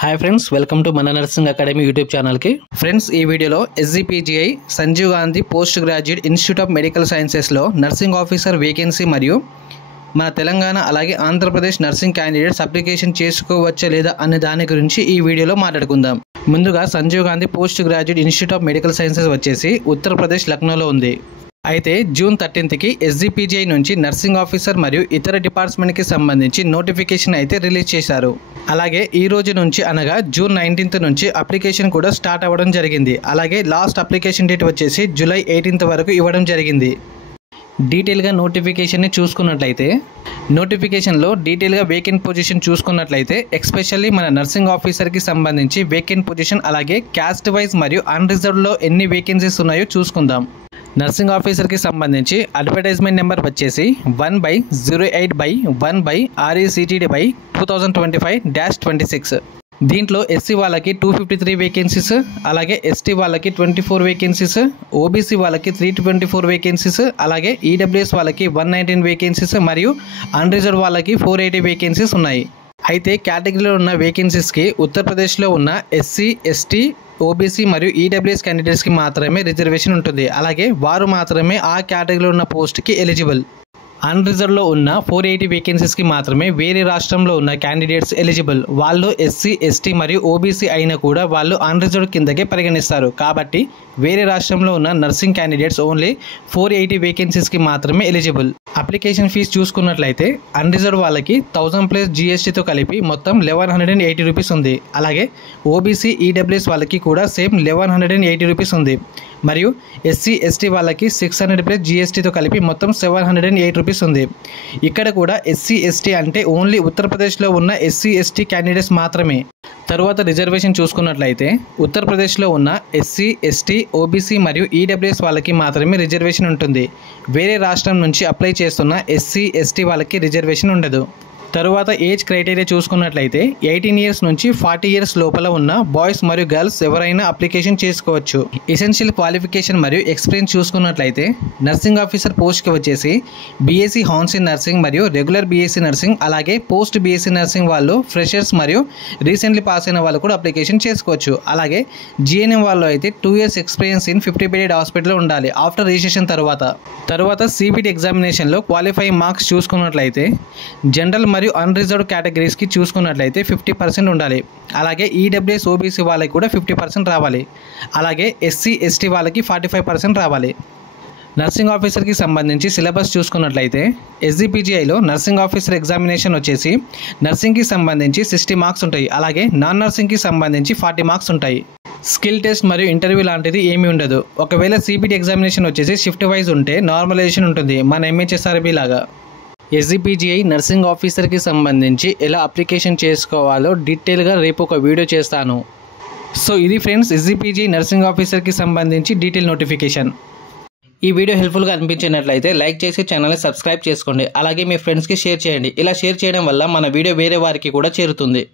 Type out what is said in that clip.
Hi friends, welcome to మన nursing academy YouTube ఛానల్కి. Friends, ఈ వీడియోలో SGPGI Sanjeev Gandhi post graduate institute of medical సైన్సెస్లో నర్సింగ్ ఆఫీసర్ వేకెన్సీ మరియు మన తెలంగాణ అలాగే ఆంధ్రప్రదేశ్ నర్సింగ్ క్యాండిడేట్స్ అప్లికేషన్ చేసుకోవచ్చా లేదా అనే దాని గురించి ఈ వీడియోలో మాట్లాడుకుందాం. ముందుగా Sanjeev Gandhi post graduate institute of medical sciences వచ్చేసి ఉత్తరప్రదేశ్ లక్నోలో ఉంది. అయితే జూన్ 13కి ఎస్జిపిజిఐ నుంచి నర్సింగ్ ఆఫీసర్ మరియు ఇతర డిపార్ట్మెంట్కి సంబంధించి నోటిఫికేషన్ అయితే రిలీజ్ చేశారు. అలాగే ఈ రోజు నుంచి అనగా జూన్ 19th నుంచి అప్లికేషన్ కూడా స్టార్ట్ అవ్వడం జరిగింది. అలాగే లాస్ట్ అప్లికేషన్ డేట్ వచ్చేసి జూలై 18th వరకు ఇవ్వడం జరిగింది. డీటెయిల్గా నోటిఫికేషన్ని చూసుకున్నట్లయితే నోటిఫికేషన్లో డీటెయిల్గా వేకెంట్ పొజిషన్ చూసుకున్నట్లయితే ఎస్పెషల్లీ మన నర్సింగ్ ఆఫీసర్కి సంబంధించి వేకెంట్ పొజిషన్ అలాగే క్యాస్ట్ వైజ్ మరియు అన్రిజర్వ్డ్లో ఎన్ని వేకెన్సీస్ ఉన్నాయో చూసుకుందాం. నర్సింగ్ ఆఫీసర్కి సంబంధించి అడ్వర్టైజ్మెంట్ నెంబర్ వచ్చేసి 1/08/1/RECTD/2025-26. దీంట్లో ఎస్సీ వాళ్ళకి 253 వేకెన్సీస్, అలాగే ఎస్టీ వాళ్ళకి 24 వేకెన్సీస్, ఓబీసీ వాళ్ళకి 324 వేకెన్సీస్, అలాగే ఈడబ్ల్యూఎస్ వాళ్ళకి 119 వేకెన్సీస్ మరియు అన్రిజర్వ్ వాళ్ళకి 480 వేకెన్సీస్ ఉన్నాయి. అయితే కేటగిరీలో ఉన్న వేకెన్సీస్కి ఉత్తరప్రదేశ్లో ఉన్న ఎస్సీ, ఎస్టీ, ఓబీసీ మరియు ఈడబ్ల్యూఎస్ క్యాండిడేట్స్కి మాత్రమే రిజర్వేషన్ ఉంటుంది. అలాగే వారు మాత్రమే ఆ కేటగిరీలో ఉన్న పోస్ట్కి ఎలిజిబుల్. అన్రిజర్వ్లో ఉన్న 480 వేకెన్సీస్కి మాత్రమే వేరే రాష్ట్రంలో ఉన్న క్యాండిడేట్స్ ఎలిజిబుల్. వాళ్ళు ఎస్సీ, ఎస్టీ మరియు ఓబీసీ అయినా కూడా వాళ్ళు అన్రిజర్వ్డ్ కిందకే పరిగణిస్తారు. కాబట్టి వేరే రాష్ట్రంలో ఉన్న నర్సింగ్ క్యాండిడేట్స్ ఓన్లీ 480 వేకెన్సీస్కి మాత్రమే ఎలిజిబుల్. అప్లికేషన్ ఫీజు చూసుకున్నట్లయితే అన్రిజర్వ్ వాళ్ళకి 1000+ GSTతో కలిపి మొత్తం 1180 రూపీస్ ఉంది. అలాగే ఓబీసీ, ఈడబ్ల్యూఎస్ వాళ్ళకి కూడా సేమ్ 1180 రూపీస్ ఉంది. మరియు ఎస్సీ, ఎస్టీ వాళ్ళకి 600+ GSTతో కలిపి మొత్తం 708 రూపీస్ ఉంది. ఇక్కడ కూడా ఎస్సీ, ఎస్టీ అంటే ఓన్లీ ఉత్తరప్రదేశ్లో ఉన్న ఎస్సీ, ఎస్టీ క్యాండిడేట్స్ మాత్రమే. తరువాత రిజర్వేషన్ చూసుకున్నట్లయితే ఉత్తరప్రదేశ్లో ఉన్న ఎస్సీ, ఎస్టీ, ఓబీసీ మరియు ఈడబ్ల్యూఎస్ వాళ్ళకి మాత్రమే రిజర్వేషన్ ఉంటుంది. వేరే రాష్ట్రం నుంచి అప్లై చేస్తున్న ఎస్సీ, ఎస్టీ వాళ్ళకి రిజర్వేషన్ ఉండదు. తరువాత ఏజ్ క్రైటీరియా చూసుకున్నట్లయితే 18 ఇయర్స్ నుంచి 40 ఇయర్స్ లోపల ఉన్న బాయ్స్ మరియు గర్ల్స్ ఎవరైనా అప్లికేషన్ చేసుకోవచ్చు. ఎసెన్షియల్ క్వాలిఫికేషన్ మరియు ఎక్స్పీరియన్స్ చూసుకున్నట్లయితే నర్సింగ్ ఆఫీసర్ పోస్ట్కి వచ్చేసి బీఎస్సీ హాన్స్ ఇన్ నర్సింగ్ మరియు రెగ్యులర్ బీఎస్సీ నర్సింగ్, అలాగే పోస్ట్ బీఎస్సీ నర్సింగ్ వాళ్ళు, ఫ్రెషర్స్ మరియు రీసెంట్లీ పాస్ అయిన వాళ్ళు కూడా అప్లికేషన్ చేసుకోవచ్చు. అలాగే జిఎన్ఎం వాళ్ళు అయితే 2 years ఎక్స్పీరియన్స్ ఇన్ 50 bedded హాస్పిటల్లో ఉండాలి ఆఫ్టర్ రిజిస్ట్రేషన్ తర్వాత సిబిటి ఎగ్జామినేషన్లో క్వాలిఫైయింగ్ మార్క్స్ చూసుకున్నట్లయితే జనరల్ మరియు అన్రిజర్వ్డ్ కేటగిరీస్కి చూసుకున్నట్లయితే 50% ఉండాలి. అలాగే ఈడబ్ల్యూఎస్, ఓబీసీ వాళ్ళకి కూడా 50% రావాలి. అలాగే ఎస్సీ, ఎస్టీ వాళ్ళకి 45% రావాలి. నర్సింగ్ ఆఫీసర్కి సంబంధించి సిలబస్ చూసుకున్నట్లయితే ఎస్జిపిజిఐలో నర్సింగ్ ఆఫీసర్ ఎగ్జామినేషన్ వచ్చేసి నర్సింగ్కి సంబంధించి 60 మార్క్స్ ఉంటాయి. అలాగే నాన్ నర్సింగ్కి సంబంధించి 40 మార్క్స్ ఉంటాయి. స్కిల్ టెస్ట్ మరియు ఇంటర్వ్యూ లాంటిది ఏమీ ఉండదు. ఒకవేళ సిబిటి ఎగ్జామినేషన్ వచ్చేసి షిఫ్ట్ వైజ్ ఉంటే నార్మలైజేషన్ ఉంటుంది, మన ఎంహెచ్ఎస్ఆర్బి లాగా. ఎస్జిపిజిఐ నర్సింగ్ ఆఫీసర్కి సంబంధించి ఎలా అప్లికేషన్ చేసుకోవాలో డీటెయిల్గా రేపు ఒక వీడియో చేస్తాను. సో ఇది ఫ్రెండ్స్ ఎస్జిపిజిఐ నర్సింగ్ ఆఫీసర్కి సంబంధించి డీటెయిల్ నోటిఫికేషన్. ఈ వీడియో హెల్ప్ఫుల్గా అనిపించినట్లయితే లైక్ చేసి ఛానల్ని సబ్స్క్రైబ్ చేసుకోండి. అలాగే మీ ఫ్రెండ్స్కి షేర్ చేయండి. ఇలా షేర్ చేయడం వల్ల మన వీడియో వేరే వారికి కూడా చేరుతుంది.